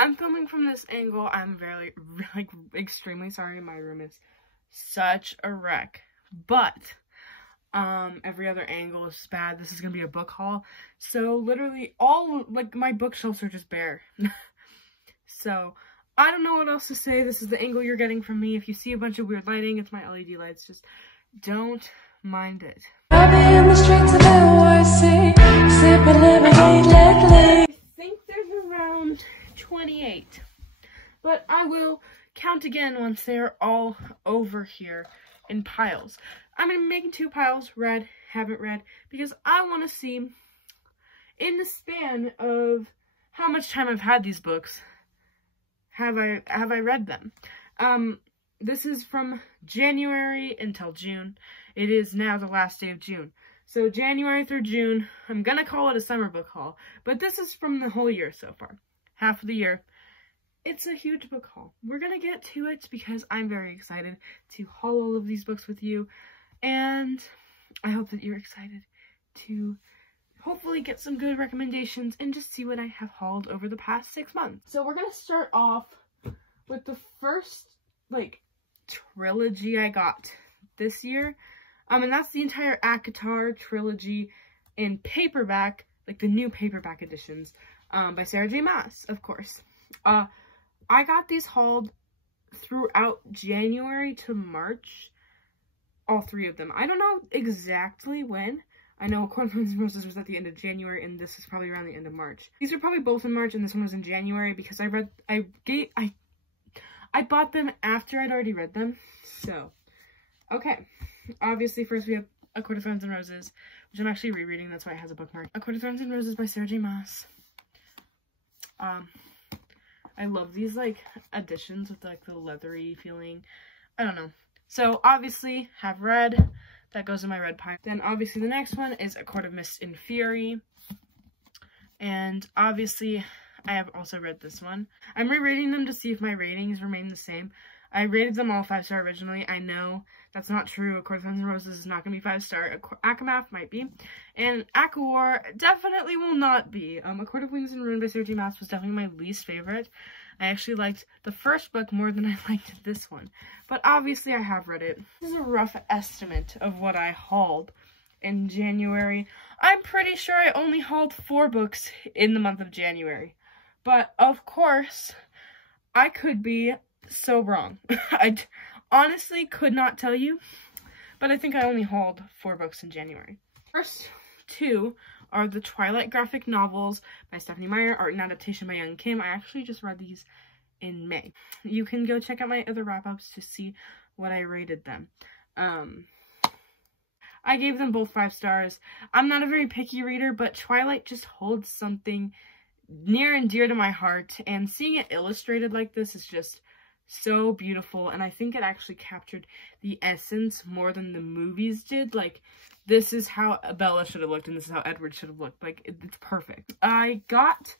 I'm filming from this angle. I'm very, like, extremely sorry. My room is such a wreck. But, every other angle is bad. This is gonna be a book haul. So, literally, all, like, my bookshelves are just bare. So, I don't know what else to say. This is the angle you're getting from me. If you see a bunch of weird lighting, it's my LED lights. Just don't mind it. I think there's around 28. But I will count again once they're all over here in piles. I'm going to be making 2 piles, read, haven't read, because I want to see, in the span of how much time I've had these books, have I read them. This is from January until June. It is now the last day of June. So January through June, I'm gonna call it a summer book haul, but this is from the whole year so far. Half of the year. It's a huge book haul. We're gonna get to it because I'm very excited to haul all of these books with you, and I hope that you're excited to hopefully get some good recommendations and just see what I have hauled over the past 6 months. So we're gonna start off with the first, like, trilogy I got this year. And that's the entire ACOTAR trilogy in paperback, like the new paperback editions, by Sarah J. Maas, of course. I got these hauled throughout January to March, all 3 of them. I don't know exactly when. I know Accord of Thorns and Roses was at the end of January, and this is probably around the end of March. These are probably both in March, and this one was in January, because I bought them after I'd already read them. So, okay. Obviously, first we have A Court of Thorns and Roses, which I'm actually rereading, that's why it has a bookmark. A Court of Thorns and Roses by Sarah J. Maas. I love these, like, editions with, like, the leathery feeling. I don't know. So, obviously, have read. That goes in my red pile. Then, obviously, the next one is A Court of Mist and Fury. And, obviously, I have also read this one. I'm rereading them to see if my ratings remain the same. I rated them all 5-star originally. I know that's not true. A Court of Thorns and Roses is not going to be 5-star. ACOMAF might be. And ACOWAR definitely will not be. A Court of Wings and Ruin by Sarah J. Maas was definitely my least favorite. I actually liked the first book more than I liked this one. But obviously I have read it. This is a rough estimate of what I hauled in January. I'm pretty sure I only hauled 4 books in the month of January. But of course, I could be so wrong. I honestly could not tell you, but I think I only hauled 4 books in January. First 2 are the Twilight graphic novels by Stephenie Meyer, art and adaptation by Young Kim. I actually just read these in May. You can go check out my other wrap-ups to see what I rated them. I gave them both 5 stars. I'm not a very picky reader, but Twilight just holds something near and dear to my heart, and seeing it illustrated like this is just so beautiful, and I think it actually captured the essence more than the movies did. Like, this is how Bella should have looked, and this is how Edward should have looked. Like, it's perfect. I got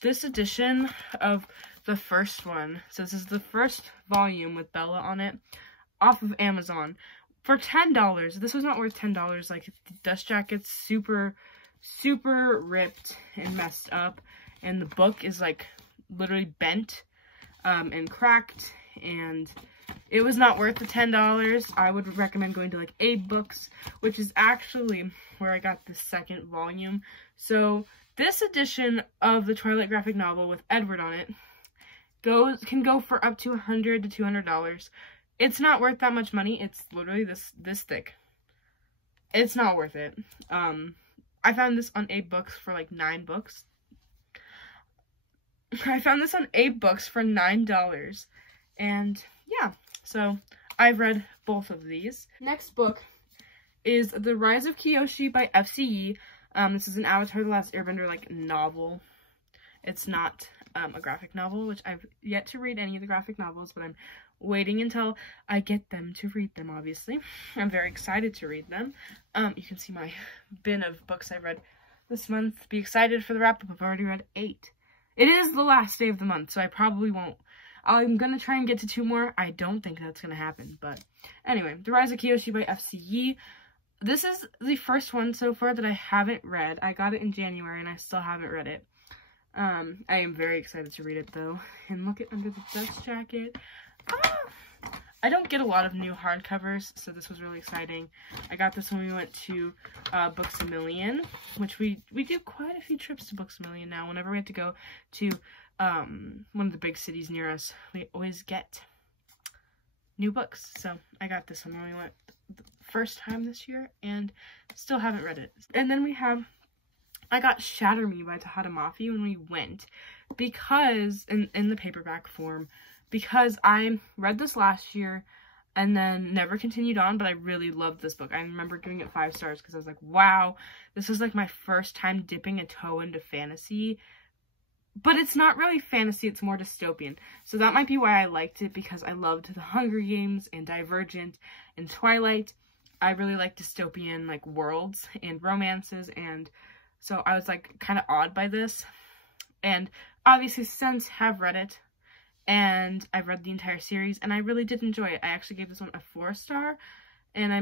this edition of the first one, so this is the first volume with Bella on it, off of Amazon for $10. This was not worth $10. Like, the dust jacket's super ripped and messed up, and the book is, like, literally bent and cracked, and it was not worth the $10. I would recommend going to, like, Abe Books, which is actually where I got the second volume. So this edition of the Twilight graphic novel with Edward on it can go for up to $100 to $200. It's not worth that much money. It's literally this thick. It's not worth it. I found this on Abe Books for like $9. I found this on Abe Books for $9. And yeah, so I've read both of these. Next book is The Rise of Kyoshi by F.C. This is an Avatar The Last Airbender like novel. It's not a graphic novel, which I've yet to read any of the graphic novels, but I'm waiting until I get them to read them, obviously. I'm very excited to read them. You can see my bin of books I've read this month. Be excited for the wrap-up. I've already read 8. It is the last day of the month, so I probably won't. I'm going to try and get to 2 more. I don't think that's going to happen, but anyway. The Rise of Kyoshi by F.C. This is the first one so far that I haven't read. I got it in January, and I still haven't read it. I am very excited to read it though. And look at Under the Dust Jacket. Ah! I don't get a lot of new hardcovers, so this was really exciting. I got this when we went to Books A Million, which we do quite a few trips to Books A Million now. Whenever we have to go to one of the big cities near us, we always get new books. So I got this one when we went the first time this year, and still haven't read it. And then I got Shatter Me by Tahada Mafi when we went, because, in the paperback form, because I read this last year and then never continued on, but I really loved this book. I remember giving it 5 stars because I was like, wow, this is like my first time dipping a toe into fantasy. But it's not really fantasy, it's more dystopian. So that might be why I liked it, because I loved The Hunger Games and Divergent and Twilight. I really like dystopian like worlds and romances, and so I was like kind of awed by this. And obviously since have read it, and I've read the entire series, and I really did enjoy it. I actually gave this one a 4-star, and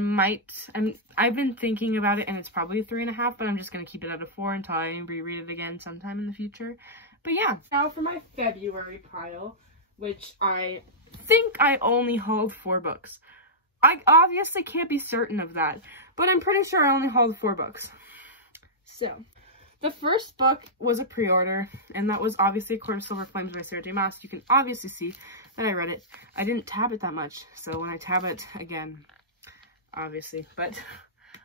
I've been thinking about it, and it's probably a 3.5, but I'm just going to keep it at a 4 until I reread it again sometime in the future. But yeah, now for my February pile, which I think I only hauled 4 books. I obviously can't be certain of that, but I'm pretty sure I only hauled 4 books. So, the first book was a pre-order, and that was obviously A Court of Silver Flames by Sarah J. Maas. You can obviously see that I read it. I didn't tab it that much, so when I tab it again, obviously, but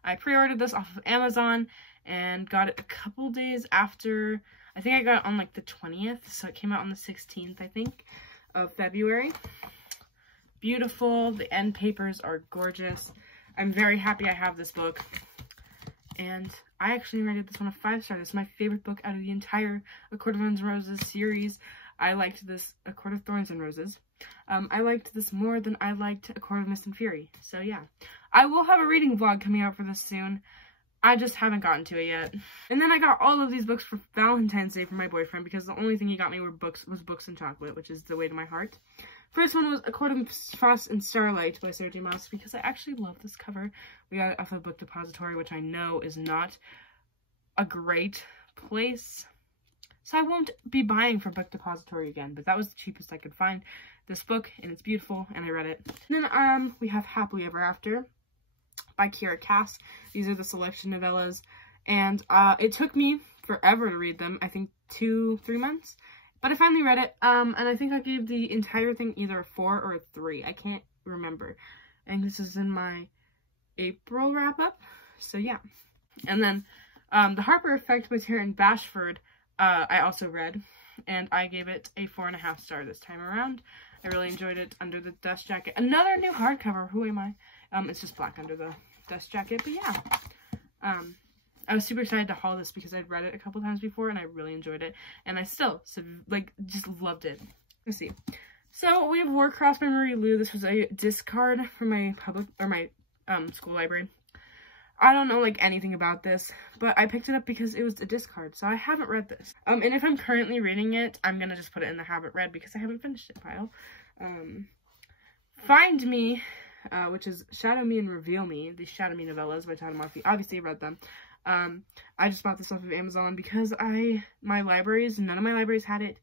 I pre-ordered this off of Amazon and got it a couple days after. I think I got it on like the 20th, so it came out on the 16th, I think, of February. Beautiful. The end papers are gorgeous. I'm very happy I have this book. And I actually rated this one a 5-star. This is my favorite book out of the entire A Court of Thorns and Roses series. I liked this, A Court of Thorns and Roses. I liked this more than I liked A Court of Mist and Fury. So yeah. I will have a reading vlog coming out for this soon. I just haven't gotten to it yet. And then I got all of these books for Valentine's Day for my boyfriend, because the only thing he got me was Books and Chocolate, which is The Way to My Heart. First one was A Court of Frost and Starlight by Sarah J. Maas, because I actually love this cover. We got it off of Book Depository, which I know is not a great place, so I won't be buying from Book Depository again, but that was the cheapest I could find this book, and it's beautiful, and I read it. And then we have Happily Ever After by Kiera Cass. These are the selection novellas, and it took me forever to read them. I think 2-3 months, but I finally read it, and I think I gave the entire thing either a 4 or a 3. I can't remember. And this is in my April wrap-up, so yeah. And then The Harper Effect by Taryn Bashford, I also read, and I gave it a 4.5 star this time around. I really enjoyed it. Under the Dust Jacket, another new hardcover. Who am I? It's just black under the dust jacket, but yeah. I was super excited to haul this because I'd read it a couple times before, and I really enjoyed it, and I still, just loved it. Let's see. So, we have Warcross by Marie Lu. This was a discard from my school library. I don't know, anything about this, but I picked it up because it was a discard, so I haven't read this. And if I'm currently reading it, I'm gonna just put it in the haven't read because I haven't finished it pile. Find Me, which is Shadow Me and Reveal Me, the Shadow Me novellas by Tahada Mafi. Obviously, I read them. I just bought this off of Amazon because none of my libraries had it,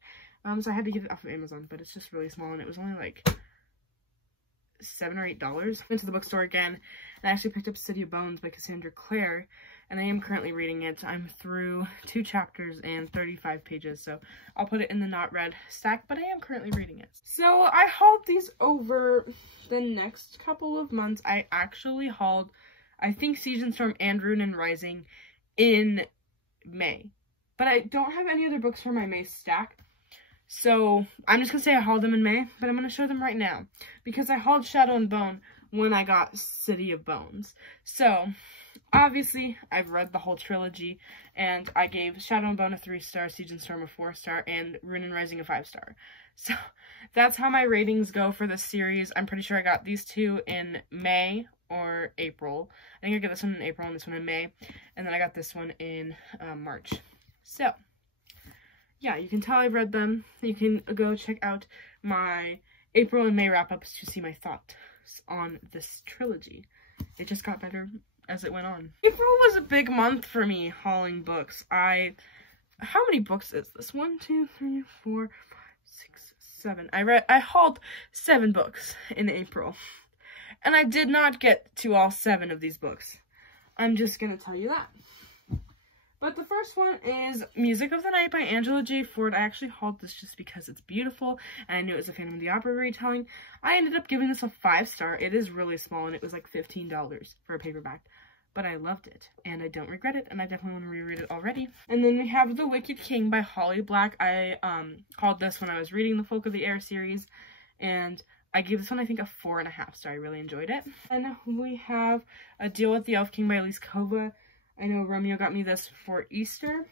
so I had to get it off of Amazon, but it's just really small, and it was only like $7 or $8. Went to the bookstore again, and I actually picked up City of Bones by Cassandra Clare, and I am currently reading it. I'm through 2 chapters and 35 pages, so I'll put it in the not read stack, but I am currently reading it. So I hauled these over the next couple of months. I actually hauled, I think, Siege and Storm and Rune and Rising in May, but I don't have any other books for my May stack. So, I'm just going to say I hauled them in May, but I'm going to show them right now, because I hauled Shadow and Bone when I got City of Bones. So, obviously, I've read the whole trilogy, and I gave Shadow and Bone a 3-star, Siege and Storm a 4-star, and Rune and Rising a 5-star. So, that's how my ratings go for this series. I'm pretty sure I got these 2 in May or April. I think I got this one in April and this one in May, and then I got this one in March. So, yeah, you can tell I've read them. You can go check out my April and May wrap-ups to see my thoughts on this trilogy. It just got better as it went on. April was a big month for me hauling books. I how many books is this? 1, 2, 3, 4, 6, 7. I hauled 7 books in April. And I did not get to all 7 of these books. I'm just gonna tell you that. But the first one is Music of the Night by Angela J. Ford. I actually hauled this just because it's beautiful, and I knew it was a Phantom of the Opera retelling. I ended up giving this a 5-star. It is really small, and it was like $15 for a paperback. But I loved it, and I don't regret it, and I definitely want to reread it already. And then we have The Wicked King by Holly Black. I hauled this when I was reading the Folk of the Air series, and I gave this one, I think, a 4.5-star. I really enjoyed it. And we have A Deal with the Elf King by Elise Kova. I know Romeo got me this for Easter,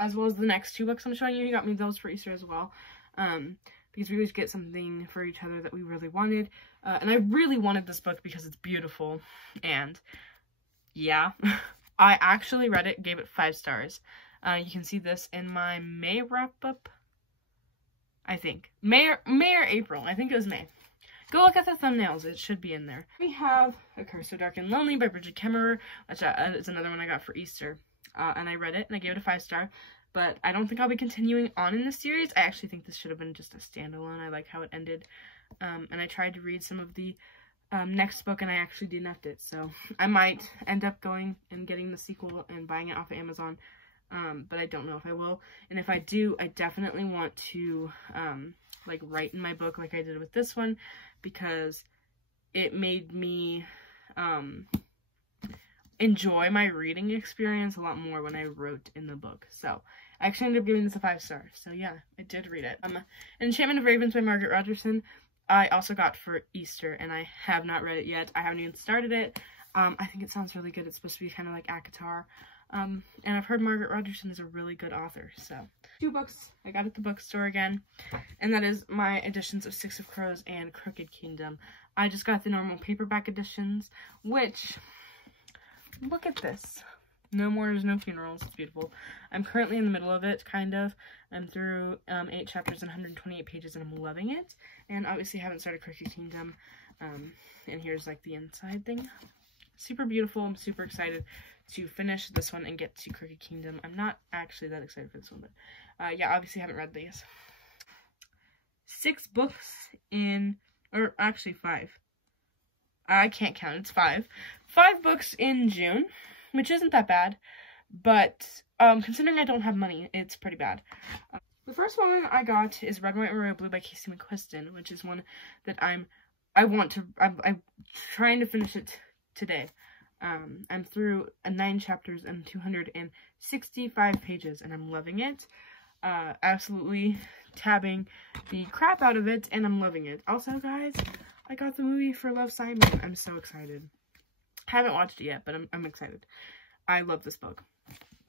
as well as the next 2 books I'm showing you. He got me those for Easter as well, because we always get something for each other that we really wanted. And I really wanted this book because it's beautiful, and yeah, I actually read it, gave it 5 stars. You can see this in my May wrap-up, I think. May or April. I think it was May. Go look at the thumbnails. It should be in there. We have A Curse So Dark and Lonely by Bridget Kemmerer, which is another one I got for Easter. And I read it, and I gave it a 5-star. But I don't think I'll be continuing on in the series. I actually think this should have been just a standalone. I like how it ended. And I tried to read some of the next book, and I actually DNF'd it. So I might end up going and getting the sequel and buying it off of Amazon. But I don't know if I will. And if I do, I definitely want to like write in my book like I did with this one, because it made me enjoy my reading experience a lot more when I wrote in the book. So I actually ended up giving this a 5-star. So yeah, I did read it. Enchantment of Ravens by Margaret Rogerson, I also got for Easter, and I have not read it yet. I haven't even started it. I think it sounds really good. It's supposed to be kind of like ACOTAR. And I've heard Margaret Rogerson is a really good author. So 2 books I got at the bookstore again, and that is my editions of Six of Crows and Crooked Kingdom. I just got the normal paperback editions, which, look at this. No Mourners, No Funerals. It's beautiful. I'm currently in the middle of it, kind of. I'm through 8 chapters and 128 pages, and I'm loving it. And obviously I haven't started Crooked Kingdom. And here's like the inside thing. Super beautiful. I'm super excited to finish this one and get to Crooked Kingdom. I'm not actually that excited for this one, but yeah, obviously I haven't read these. 6 books in, or actually 5. I can't count, it's 5. 5 books in June, which isn't that bad, but considering I don't have money, it's pretty bad. The first one I got is Red, White, Royal Blue by Casey McQuiston, which is one that I'm trying to finish it today. I'm through 9 chapters and 265 pages, and I'm loving it. Absolutely tabbing the crap out of it, and I'm loving it. Also, guys, I got the movie for Love, Simon. I'm so excited. Haven't watched it yet, but I'm excited. I love this book.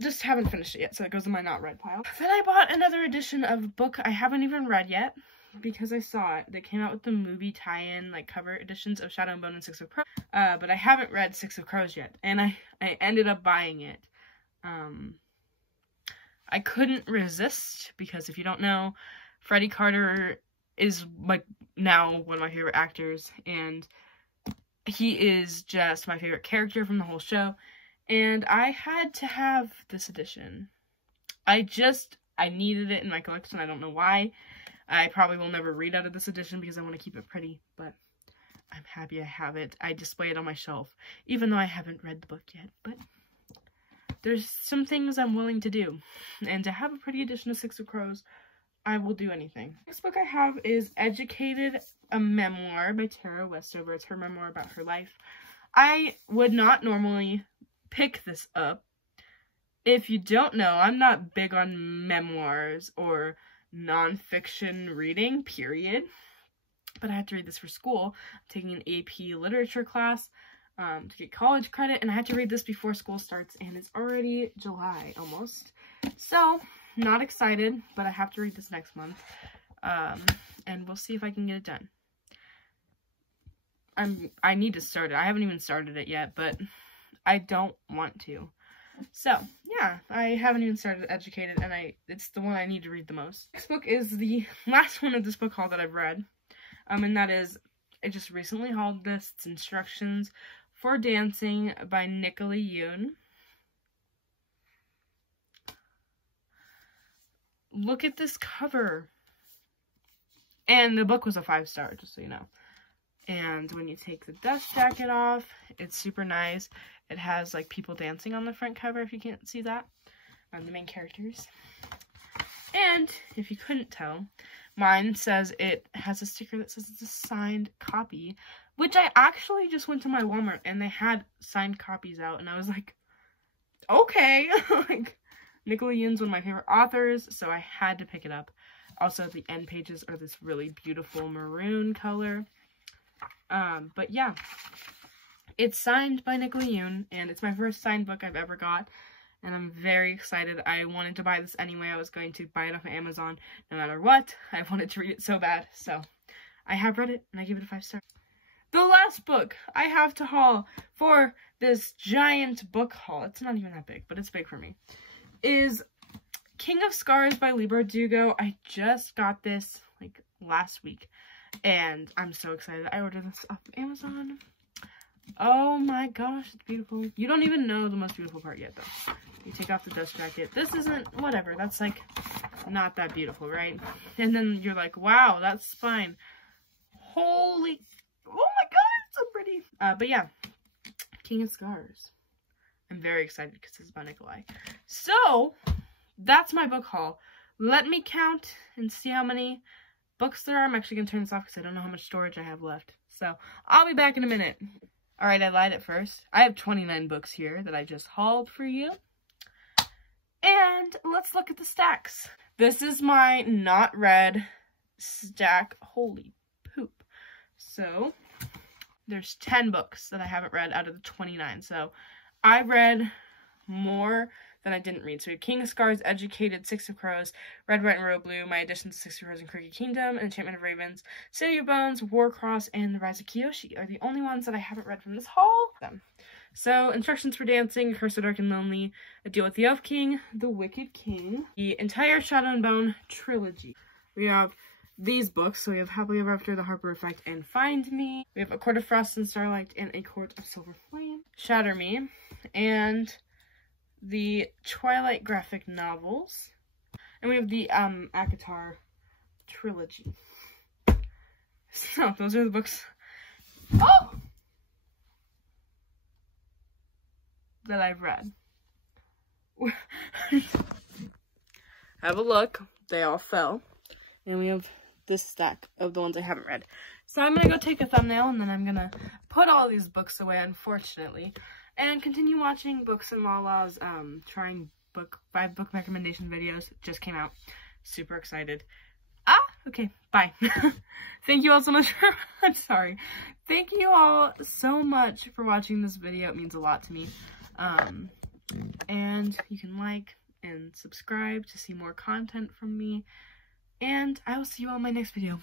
Just haven't finished it yet, so it goes in my not read pile. Then I bought another edition of a book I haven't even read yet, because I saw it. They came out with the movie tie-in, like, cover editions of Shadow and Bone and Six of Crows. But I haven't read Six of Crows yet, and I ended up buying it. I couldn't resist, because if you don't know, Freddie Carter is, like, now one of my favorite actors, and he is just my favorite character from the whole show, and I had to have this edition. I needed it in my collection. I don't know why. I probably will never read out of this edition because I want to keep it pretty, but I'm happy I have it. I display it on my shelf, even though I haven't read the book yet, but there's some things I'm willing to do, and to have a pretty edition of Six of Crows, I will do anything. Next book I have is Educated, a memoir by Tara Westover. It's her memoir about her life. I would not normally pick this up. If you don't know, I'm not big on memoirs or nonfiction reading, period. But I had to read this for school. I'm taking an AP literature class to get college credit, and I had to read this before school starts, and it's already July almost. So, not excited, but I have to read this next month. And we'll see if I can get it done. I need to start it. I haven't even started it yet, but I don't want to. So, yeah, I haven't even started Educated, and it's the one I need to read the most. Next book is the last one of this book haul that I've read, and that is, I just recently hauled this. It's Instructions for Dancing by Nicola Yoon. look at this cover. And the book was a 5-star, just so you know. And when you take the dust jacket off, it's super nice. It has like people dancing on the front cover, if you can't see that, on the main characters. And if you couldn't tell, mine says it has a sticker that says it's a signed copy, which I actually just went to my Walmart and they had signed copies out, and I was like, okay. Like, Nicola Yoon's one of my favorite authors, so I had to pick it up. Also, the end pages are this really beautiful maroon color. But yeah, it's signed by Nicola Yoon, and it's my first signed book I've ever got, and I'm very excited. I wanted to buy this anyway. I was going to buy it off of Amazon no matter what. I wanted to read it so bad, so I have read it, and I give it a 5-star. The last book I have to haul for this giant book haul, it's not even that big, but it's big for me, is King of Scars by Leigh Bardugo. I just got this, like, last week. And I'm so excited. I ordered this off of Amazon. Oh my gosh, it's beautiful. You don't even know the most beautiful part yet, though. You take off the dust jacket. This isn't, whatever, that's like not that beautiful, right? And then you're like, wow, that's fine. Holy, oh my god, it's so pretty. But yeah, King of Scars. I'm very excited because it's by Nikolai. So, that's my book haul. Let me count and see how many books there are. I'm actually going to turn this off because I don't know how much storage I have left. So, I'll be back in a minute. Alright, I lied at first. I have 29 books here that I just hauled for you. And let's look at the stacks. This is my not read stack. Holy poop. So, there's 10 books that I haven't read out of the 29. So, I read more than I didn't read. So we have King of Scars, Educated, Six of Crows, Red, White, and Royal Blue, my additions to Six of Crows and Crooked Kingdom, Enchantment of Ravens, City of Bones, Warcross, and The Rise of Kyoshi are the only ones that I haven't read from this haul. So, Instructions for Dancing, Curse of Dark and Lonely, A Deal with the Elf King, The Wicked King, the entire Shadow and Bone trilogy. We have these books, so we have Happily Ever After, The Harper Effect, and Find Me. We have A Court of Frost and Starlight and A Court of Silver Flame, Shatter Me, and the Twilight graphic novels, and we have the ACOTAR trilogy. So those are the books that I've read. Have a look. They all fell. And we have this stack of the ones I haven't read. So I'm gonna go take a thumbnail, and then I'm gonna put all these books away, unfortunately, and continue watching Books and Lala's trying 5 book recommendation videos. Just came out. Super excited. Okay, bye. Thank you all so much for, I'm sorry. Thank you all so much for watching this video. It means a lot to me. And you can like and subscribe to see more content from me. And I will see you all in my next video.